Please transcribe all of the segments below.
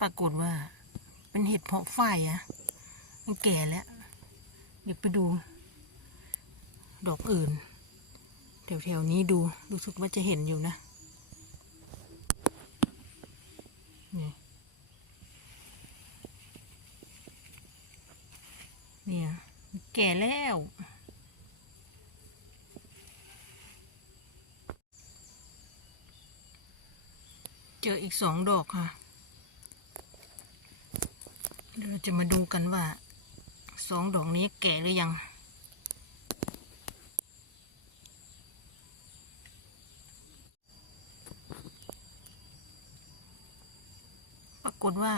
ปรากฏว่า เป็นเห็ดเพาะฝ้ายอะมันแก่แล้วเดี๋ยวไปดู ดอกอื่นแถวๆนี้ดูรู้สึกว่าจะเห็นอยู่นะนี่เนี่ย แก่แล้วเจออีกสองดอกค่ะ เดี๋ยวเราจะมาดูกันว่าสองดอกนี้แก่หรือยัง ปรากฏว่า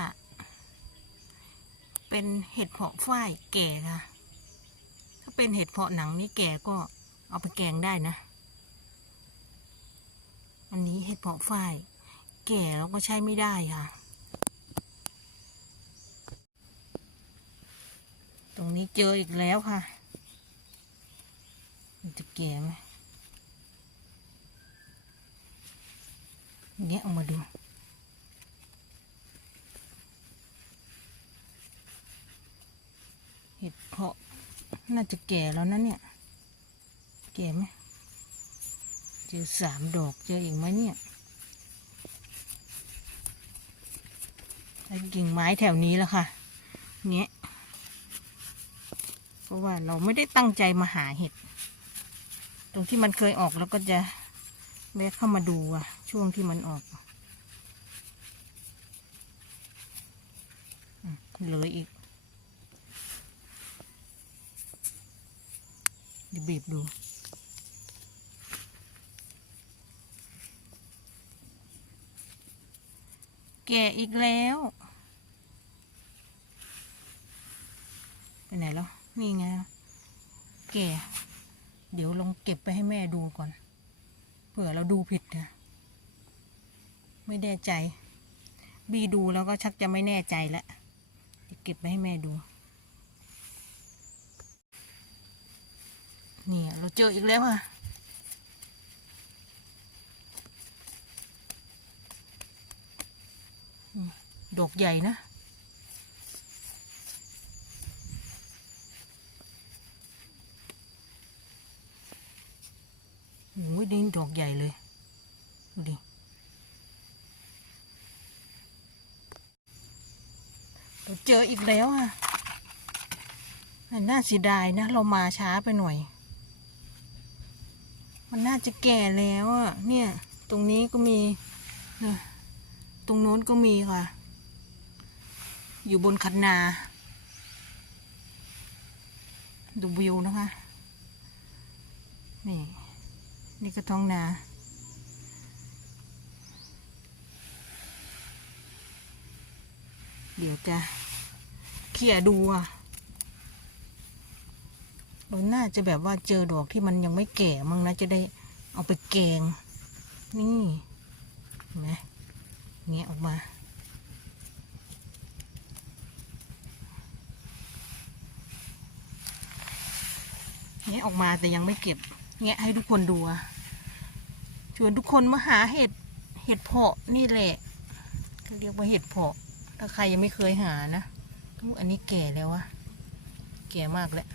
เป็นเห็ดเพาะฝ้ายแก่ค่ะ ถ้าเป็นเห็ดเพาะหนังนี่แก่ก็เอาไปแกงได้นะ อันนี้เห็ดเพาะฝ้าย แก่แล้วก็ใช้ไม่ได้ค่ะ รงนี้เจออีกแล้วค่ะ มันจะแก่ไหมแงะออกมาดู เห็ดเพาะน่าจะแก่แล้วนะเนี่ย แก่ไหมเจอสามดอกเจออีกไหมเนี่ยไอ้กิ่งไม้แถวนี้แล้วค่ะเงี้ย ราะว่าเราไม่ได้ตั้งใจมาหาเห็ด ตรงที่มันเคยออกแล้วก็จะแวะเข้ามาดูอะช่วงที่มันออกเหลืออีกเดี๋ยวบีบดูแก่อีกแล้ว ไปไหนแล้ว นี่ไง แก่ เดี๋ยวลองเก็บไปให้แม่ดูก่อน เผื่อเราดูผิดนะไม่แน่ใจ บีดูแล้วก็ชักจะไม่แน่ใจแล้วจะเก็บไปให้แม่ดู นี่เราเจออีกแล้วอะดอกใหญ่นะ โอกใหญ่เลย ดูดิ เราเจออีกแล้วอะน่าเสียดายนะ เรามาช้าไปหน่อย มันน่าจะแก่แล้วอะ เนี่ย ตรงนี้ก็มี ตรงโน้นก็มีค่ะ อยู่บนคันนา ดูวิวนะคะ นี่ นี่ก็ท้องนา เดี๋ยวจะเขี่ยดูอะมันน่าจะแบบว่าเจอดอกที่มันยังไม่แก่มั้งนะจะได้เอาไปแกง นี่นไหมเงี้ยออกมาแงะออกมาแต่ยังไม่เก็บแงะให้ทุกคนดูอะ ชวนทุกคนมาหาเห็ดเห็ดเพาะนี่แหละเขาเรียกว่าเห็ดเพาะถ้าใครยังไม่เคยหานะอุ๊ยอันนี้แก่แล้วอะแก่มากแล้ว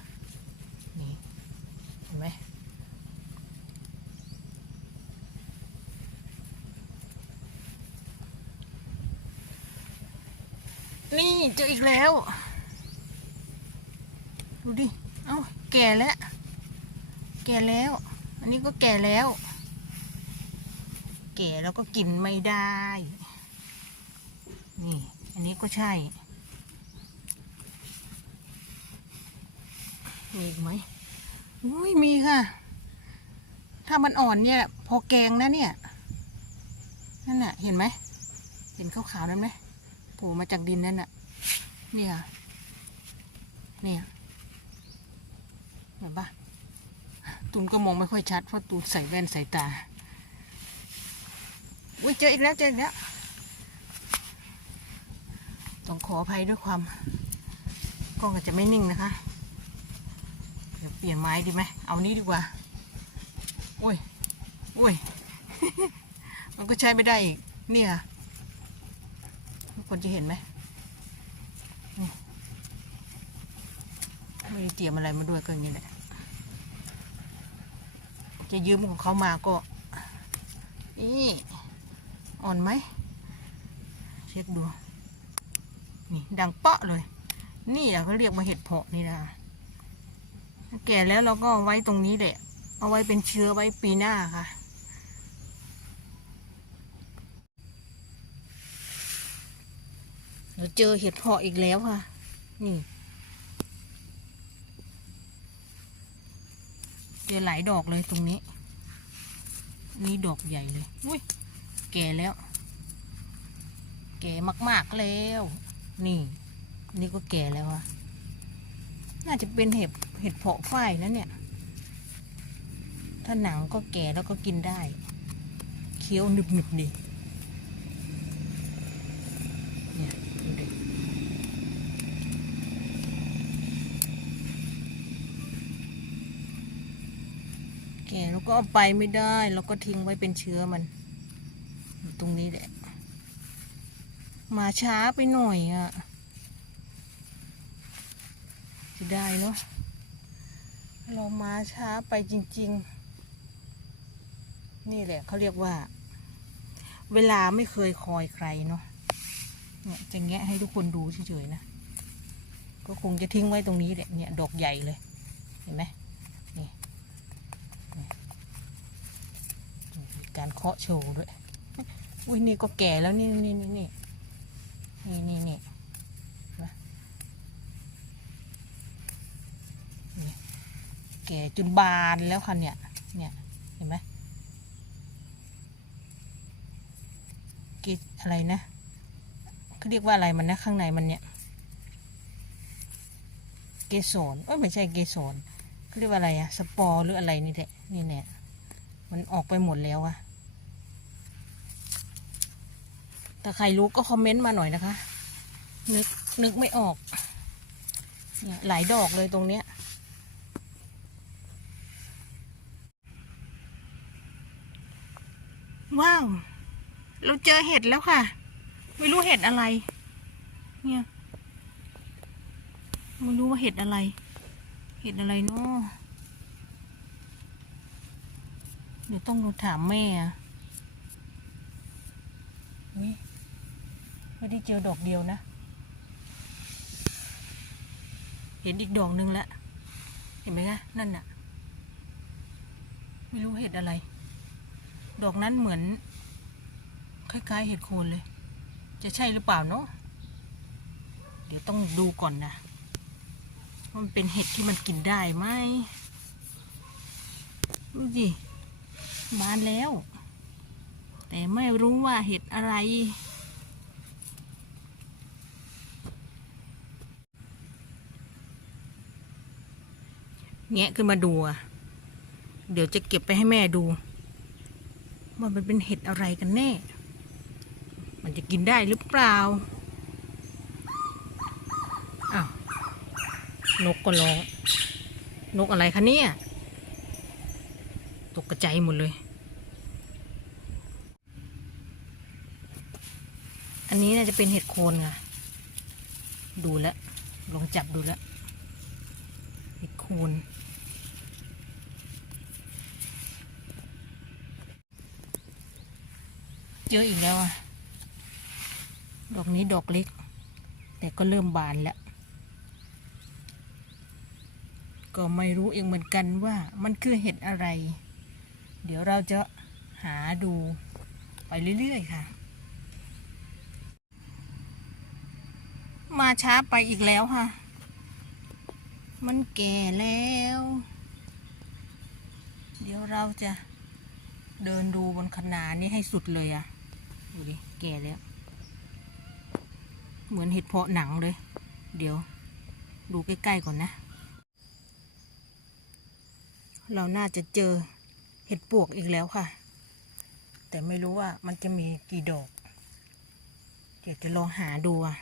นี่เห็นไหมนี่เจออีกแล้ว ดูดิ เอ้า แก่แล้ว แก่แล้ว อันนี้ก็แก่แล้ว แก่แล้วก็กินไม่ได้ นี่ อันนี้ก็ใช่ มีอีกไหมอุ้ยมีค่ะ ถ้ามันอ่อนเนี่ย พอแกงนะเนี่ย นั่นน่ะ เห็นไหม เห็นขาวๆนั้นไหมโผล่มาจากดินนั่นน่ะ เนี่ย เนี่ยเห็นปะตูนก็มองไม่ค่อยชัด เพราะตูนใส่แว่นใส่ตา เจออีกแล้วเจออีกแล้วต้องขออภัยด้วยความกล้องอาจจะไม่นิ่งนะคะเดี๋ยวเปลี่ยนไม้ดีไหมเอานี้ดีกว่าโอ้ยโอ้ย มันก็ใช้ไม่ได้อีกเนี่ยคนจะเห็นไหมนี่ไม่ได้เตรียมอะไรมาด้วยก็อย่างนี้แหละจะยืมของเขามาก็นี่ อ่อนไหมเช็คดู นี่ดังเปาะเลย นี่แหละเขาเรียกว่าเห็ดเพาะนี่นะแก่แล้วเราก็ไว้ตรงนี้แหละ เอาไว้เป็นเชื้อไว้ปีหน้าค่ะเราเจอเห็ดเพาะอีกแล้วค่ะ นี่เจอหลายดอกเลยตรงนี้ นี่ดอกใหญ่เลย อุ้ย แก่แล้ว แก่มากๆแล้ว นี่ นี่ก็แก่แล้วอะน่าจะเป็นเห็ดเห็ดเพาะฝ้ายนะเนี่ย ถ้าหนังก็แก่แล้วก็กินได้เคี้ยวหนึบๆดีเนี่ยดูดิแก่แล้วก็เอาไปไม่ได้ แล้วก็ทิ้งไว้เป็นเชื้อมัน อยู่ตรงนี้แหละ มาช้าไปหน่อยอะ่ะจะได้เนาะเรามาช้าไปจริง ๆ นี่แหละเขาเรียกว่า เวลาไม่เคยคอยใครเนาะเนี่ยจะแงะให้ทุกคนดูเฉยๆนะก็คงจะทิ้งไว้ตรงนี้แหละเนี่ยดอกใหญ่เลยเห็นไหมนี่การเคาะโชว์ด้วย อุ้ยนี่ก็แก่แล้วนี่นี่นี่นี่นี่นี่นี่แก่จนบานแล้วค่ะเนี่ย เนี่ย เห็นไหมเกอะไรนะเขาเรียกว่าอะไรมันนะข้างในมันเนี่ย เกสรเอ้ยไม่ใช่เกสรเขาเรียกว่าอะไรอะสปอร์หรืออะไรนี่แหละนี่เนี่ยมันออกไปหมดแล้วอะ ถ้าใครรู้ก็คอมเมนต์มาหน่อยนะคะ นึกนึกไม่ออก เนี่ยหลายดอกเลยตรงเนี้ย ว้าว เราเจอเห็ดแล้วค่ะ ไม่รู้เห็ดอะไร เนี่ย ไม่รู้ว่าเห็ดอะไร เห็ดอะไรเนาะเดี๋ยวต้องถามแม่อะอุ๊ย ไม่ได้เจอดอกเดียวนะ เห็นอีกดอกหนึ่งแล้วเห็นไหมคะนั่นน่ะ ไม่รู้เห็ดอะไร ดอกนั้นเหมือน คล้ายๆเห็ดโคนเลย จะใช่หรือเปล่าเนาะเดี๋ยวต้องดูก่อนนะว่ามันเป็นเห็ดที่มันกินได้ไหมดูสิบานแล้ว แต่ไม่รู้ว่าเห็ดอะไร แงะขึ้นมาดูอะเดี๋ยวจะเก็บไปให้แม่ดู ว่ามันเป็นเห็ดอะไรกันแน่ มันจะกินได้หรือเปล่า อ้าว นกก็ร้อง นกอะไรคะเนี่ย ตกกระจายหมดเลย อันนี้น่าจะเป็นเห็ดโคนค่ะ ดูแล้วลองจับดูแล้วเห็ดโคน เจอะอีกแล้วอะ ดอกนี้ดอกเล็ก แต่ก็เริ่มบานแล้ว ก็ไม่รู้เองเหมือนกันว่ามันคือเห็ดอะไร เดี๋ยวเราจะหาดูไปเรื่อยๆค่ะ มาช้าไปอีกแล้วค่ะ มันแก่แล้ว เดี๋ยวเราจะเดินดูบนคะนานี้ให้สุดเลยอะ ดูดิแก่แล้ว เหมือนเห็ดเพาะหนังเลย เดี๋ยว ดูใกล้ ๆ ก่อนนะ เราน่าจะเจอเห็ดปวกอีกแล้วค่ะ แต่ไม่รู้ว่ามันจะมีกี่ดอก เดี๋ยวจะลองหาดูอะ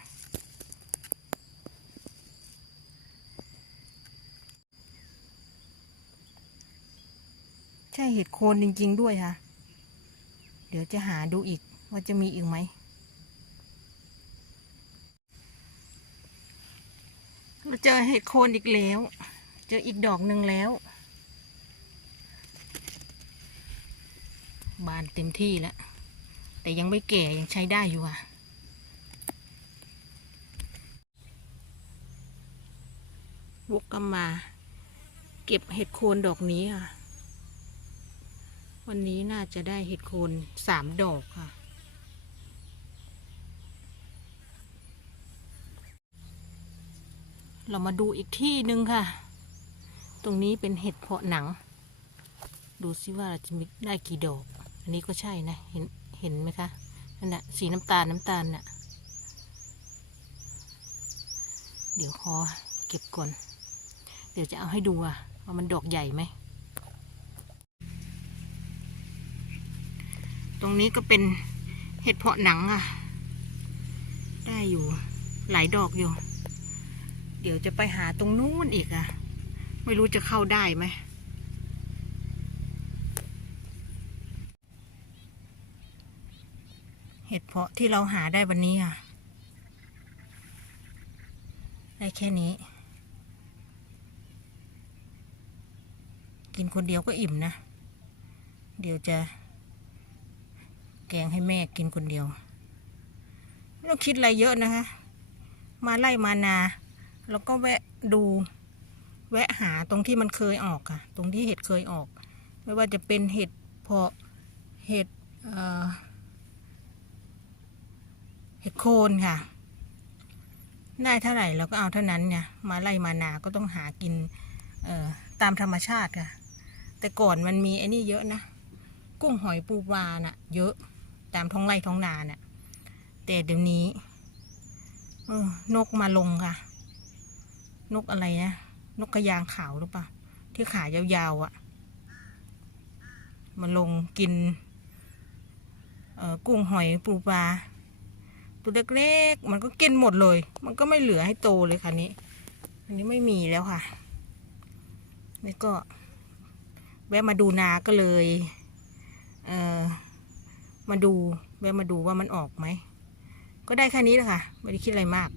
ใช่เห็ดโคนจริง ๆ ด้วยค่ะ เดี๋ยวจะหาดูอีก ว่าจะมีอีกไหม เราเจอเห็ดโคนอีกแล้ว เจออีกดอกหนึ่งแล้ว บานเต็มที่แล้ว แต่ยังไม่แก่ยังใช้ได้อยู่อะวกกับมา เก็บเห็ดโคนดอกนี้ค่ะ วันนี้น่าจะได้เห็ดโคนสามดอกค่ะ เรามาดูอีกที่หนึ่งค่ะ ตรงนี้เป็นเห็ดเพาะหนัง ดูซิว่าเราจะมีได้กี่ดอก อันนี้ก็ใช่นะ เห็น เห็นไหมคะนั่นแหละสีน้ำตาลน้ำตาลน่ะ เดี๋ยวขอเก็บก่อน เดี๋ยวจะเอาให้ดูว่ามันดอกใหญ่ไหม ตรงนี้ก็เป็นเห็ดเพาะหนังอะได้อยู่หลายดอกอยู่ เดี๋ยวจะไปหาตรงนู้นอีกอะไม่รู้จะเข้าได้ไหมเห็ดเพาะที่เราหาได้วันนี้อะได้แค่นี้ กินคนเดียวก็อิ่มนะ เดี๋ยวจะ แกงให้แม่กินคนเดียว ไม่ต้องคิดอะไรเยอะนะคะ มาไล่มานา แล้วก็แวะดู แวะหาตรงที่มันเคยออกค่ะ ตรงที่เห็ดเคยออก ไม่ว่าจะเป็นเห็ดเพาะเห็ดเห็ดโคนค่ะ ได้เท่าไหร่เราก็เอาเท่านั้นเนี่ยมาไล่มานาก็ต้องหากินเออตามธรรมชาติค่ะ แต่ก่อนมันมีไอ้นี่เยอะนะ กุ้งหอยปูปลาน่ะ เยอะตามท้องไร่ท้องนาน่ะ แต่เดี๋ยวนี้เออนกมาลงค่ะ นกอะไรนะ นกกระยางขาวหรือเปล่า ที่ขายาวๆอะ่ะ มาลงกิน เอ่อ กุ้งหอยปูปลา ตัวเล็กๆ มันก็กินหมดเลย มันก็ไม่เหลือให้โตเลยค่ะนี้ อันนี้ไม่มีแล้วค่ะ นี่ก็ แวะมาดูนาก็เลย เอ่อ มาดู แวะมาดูว่ามันออกไหม ก็ได้แค่นี้แหละค่ะ ไม่ได้คิดอะไรมาก